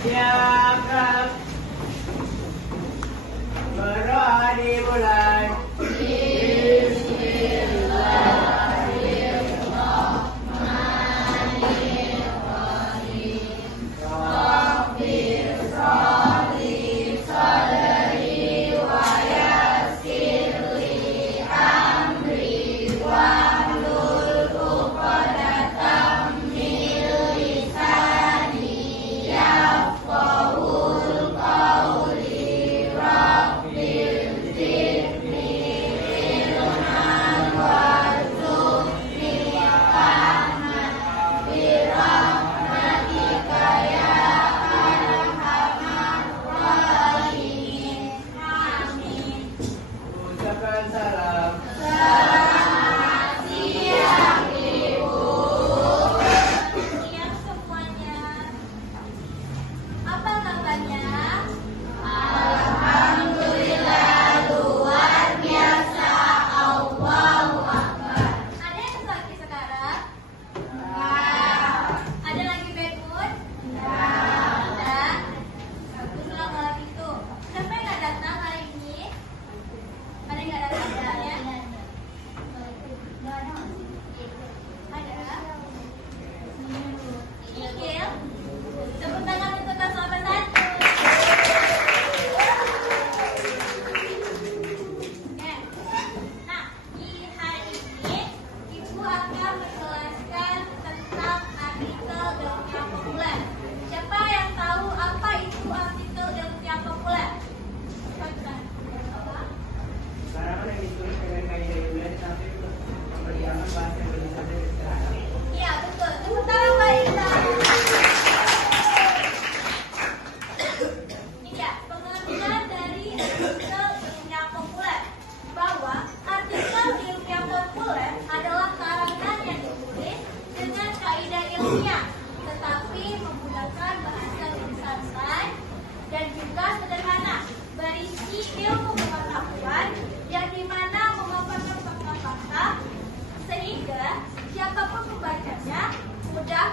Siap. Berdoa dimulai. Ucapkan salam. Siap semuanya. Apa kabarnya? Ada yang sakit sekarang? Ada lagi bad mood? Ada. Baguslah kalau gitu. Siapa yang nggak datang hari ini? Ada yang nggak datang misalnya? Ada. Ikil. Tepuk tangan untuk kelas 81. Oke. Nah, di hari ini Ibu akan menjelaskan tentang artikel ilmiah populer. Siapa yang tahu apa itu artikel ilmiah populer? Apa? Sekarang kan yang ditulis dengan kaidah ilmiah sampai pemberian bahasa Indonesia dari sekarang. Iya, betul. Tepuk tangan Mbak Ita. Ini dia pengertian dari artikel ilmiah populer. Bahwa artikel ilmiah populer adalah karangan yang ditulis dengan kaidah ilmiah, tetapi menggunakan bahasa yang santai dan juga sederhana, berisi ilmu pengetahuan yang dimana memaparkan fakta-fakta sehingga siapapun pembacanya mudah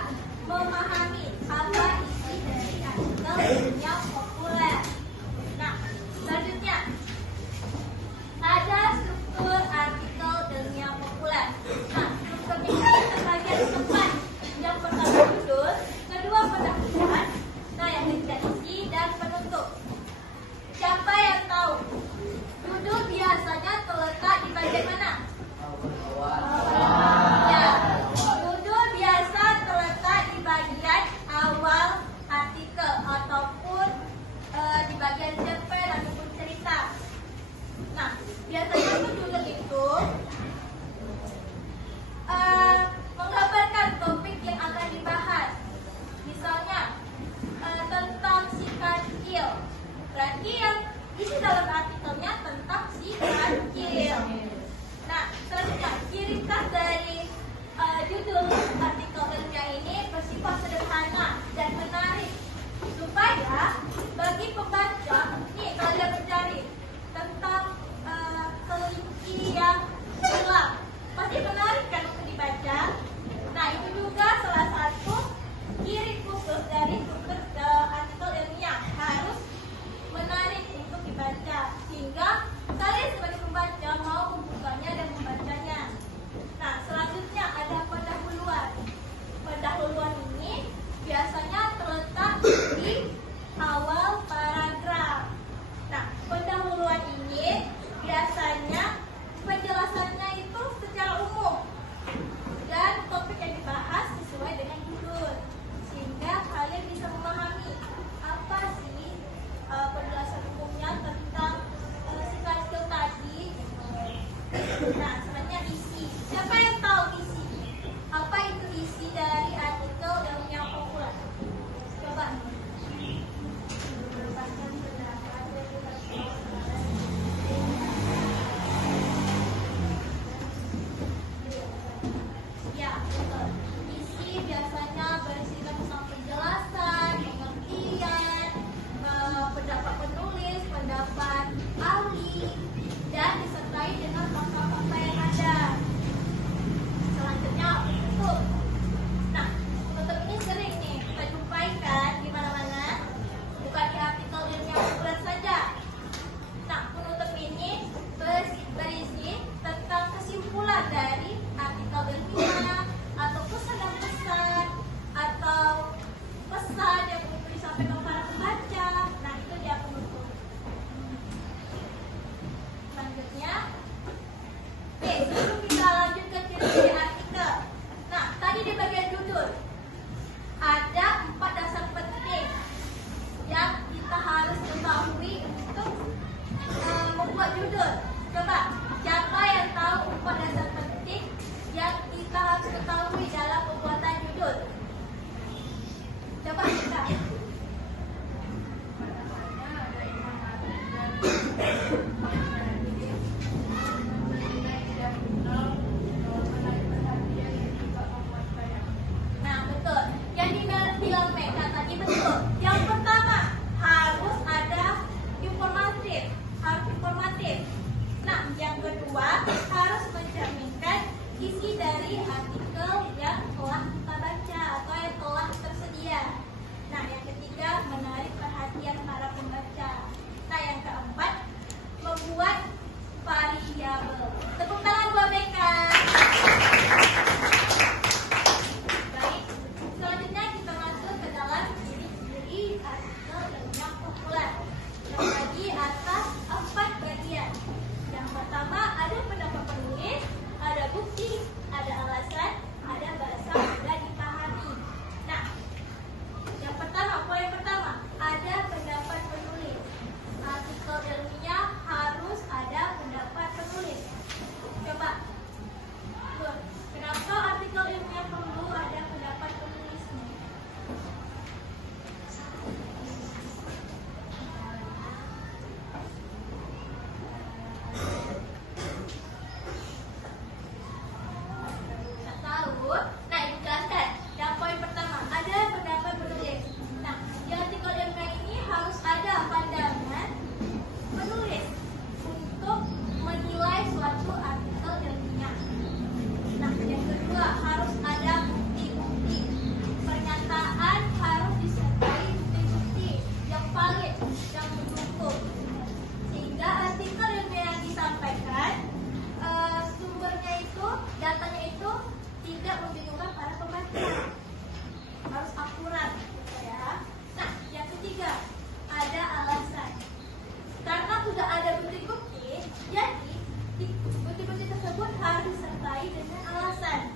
memahami apa isi dari artikel ilmiah populer. Nah, selanjutnya ada struktur artikel ilmiah populer. Nah, strukturnya ini terbagi atas 4. Yang pertama judul, kedua pendahuluan, nah yang ketiga isi dan penutup. Siapa yang tahu? Judul biasanya terletak di bagian mana? Ya, judul biasa terletak di bagian awal artikel ataupun di bagian cerpen ataupun cerita. Nah, biasanya judul itu menggambarkan topik yang akan dibahas. Misalnya tentang si kancil. Berarti yang isi dalam artikelnya tentang si kancil. Nah, selanjutnya ciri khas dari judul artikel ilmiah ini bersifat sederhana dan menarik supaya bagi pembaca nih kalian mencari tentang kelinci yang hilang pasti menarik kan untuk dibaca. Nah, itu juga salah satu ciri khusus dari sumber artikel ilmiah, harus menarik untuk dibaca sehingga kalian sebagai pembaca mau membukanya dan membacanya. Nah, selanjutnya ada pendahuluan. Pendahuluan ini biasanya terletak di awal paragraf. Nah, pendahuluan ini biasanya penjelasannya itu secara umum dan topik yang dibahas sesuai dengan judul sehingga kalian bisa memahami apa sih penjelasan umumnya tentang si kancil tadi. Nah, selanjutnya isi. Siapa yang tahu isi? Apa itu isi dari artikel ilmiah populer? Coba. Ya, betul. Isi biasanya berisikan tentang penjelasan, pengertian, pendapat penulis, pendapat ahli, dan disertai dengan fakta-fakta yang ada. Selanjutnya penutup. Nah, penutup ini sering nih kita jumpai kan di mana-mana. para pembaca. Harus akurat, ya. Nah, yang ketiga, ada alasan. Karena sudah ada bukti-bukti, jadi bukti-bukti tersebut harus disertai dengan alasan.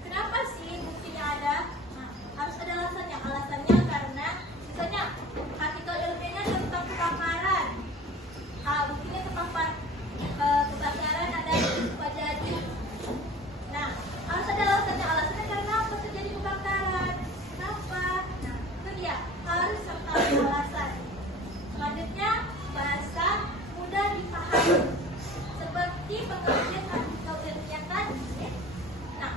Kenapa sih buktinya ada? Nah, harus ada alasannya. Alasannya karena misalnya artikel ilmiahnya tentang kebakaran. Buktinya tentang kebakaran ada di Pajadi. Nah, harus ada alasannya. Alasannya karena apa terjadi kebakaran? Kenapa? Nah, itu dia. Harus sertai alasan. Selanjutnya, bahasa mudah dipahami. Seperti pengertian artikel ilmiah tadi. Nah,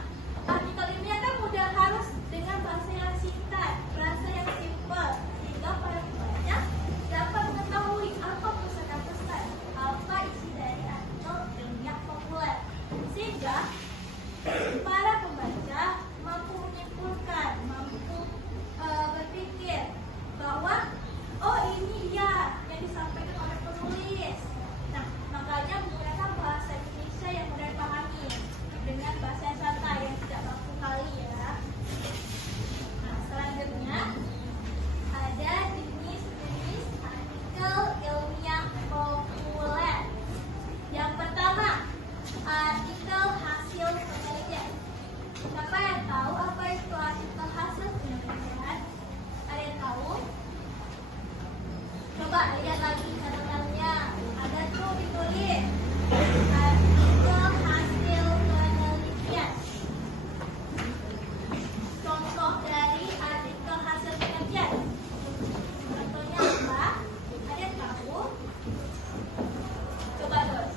artikel ilmiah kan mudah harus dengan bahasa yang singkat, bahasa yang simpel, sehingga para pembaca dapat mengetahui apa pesan-pesan, apa isi dari artikel ilmiah populer, sehingga para pembaca mampu menyimpulkan, mampu berpikir bahwa oh ini dia yang disampaikan oleh penulis. Nah, makanya menggunakan bahasa Indonesia yang mudah dipahami dengan bahasa yang santai yang tidak baku kali ya. Nah, selanjutnya ada jenis-jenis artikel ilmiah populer. Yang pertama, artikel hasil penelitian. Siapa yang tahu apa itu artikel hasil penelitian? Ada yang tahu? Coba lihat lagi catatannya. Ada tuh ditulis artikel hasil penelitian. Contoh dari artikel hasil penelitian. Contohnya apa? Ada yang tahu? Coba terus.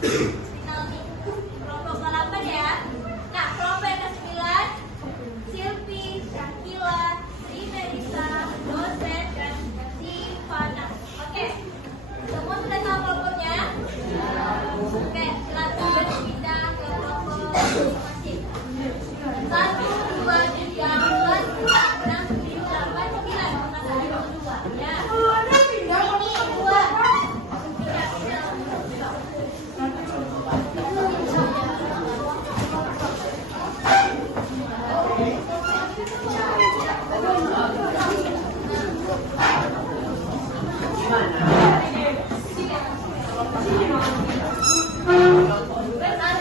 Final nih. Kelompok ke-8 ya. Nah, kelompok yang ke-9, Silvi, Shakila, Sri Melisa, Dosen, dan Sivana. Oke, semua sudah tahu kelompoknya? Oke, silakan berpindah ke kelompok masing-masing. 1, 2, 3, 4, 5, 6, 7, 8, 9. Masa ada 2 ya. Ini 2. Bersatu